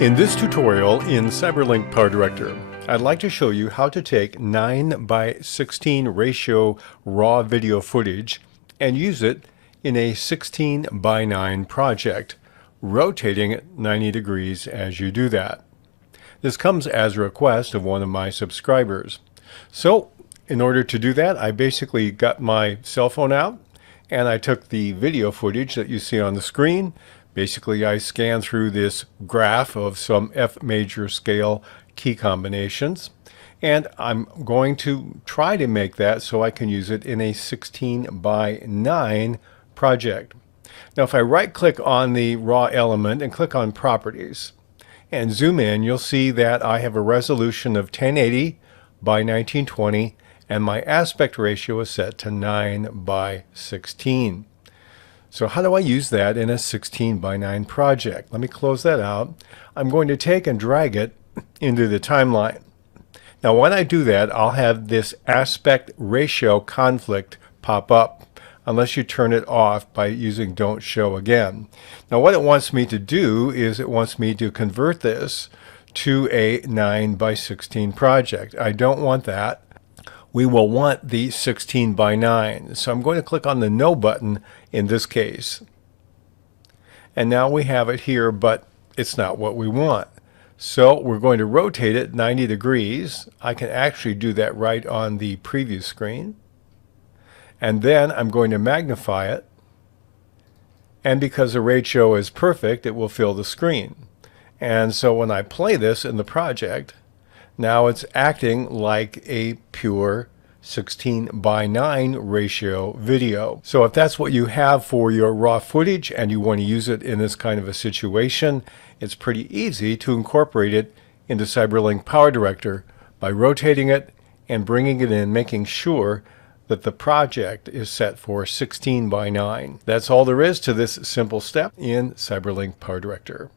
In this tutorial in CyberLink PowerDirector, I'd like to show you how to take 9:16 ratio raw video footage and use it in a 16:9 project, rotating it 90 degrees as you do that. This comes as a request of one of my subscribers. So, in order to do that, I basically got my cell phone out and I took the video footage that you see on the screen. Basically, I scanned through this graph of some F major scale key combinations, and I'm going to try to make that so I can use it in a 16:9 project. Now, if I right-click on the raw element and click on Properties and zoom in, you'll see that I have a resolution of 1080 by 1920, and my aspect ratio is set to 9:16. So how do I use that in a 16:9 project? Let me close that out. I'm going to take and drag it into the timeline. Now when I do that, I'll have this aspect ratio conflict pop up unless you turn it off by using Don't Show Again. Now what it wants me to do is it wants me to convert this to a 9:16 project. I don't want that. We will want the 16:9. So I'm going to click on the No button in this case. And now we have it here, but it's not what we want. So we're going to rotate it 90 degrees. I can actually do that right on the preview screen. And then I'm going to magnify it. And because the ratio is perfect, it will fill the screen. And so when I play this in the project, now it's acting like a pure 16:9 ratio video. So if that's what you have for your raw footage and you want to use it in this kind of a situation, it's pretty easy to incorporate it into CyberLink PowerDirector by rotating it and bringing it in, making sure that the project is set for 16:9. That's all there is to this simple step in CyberLink PowerDirector.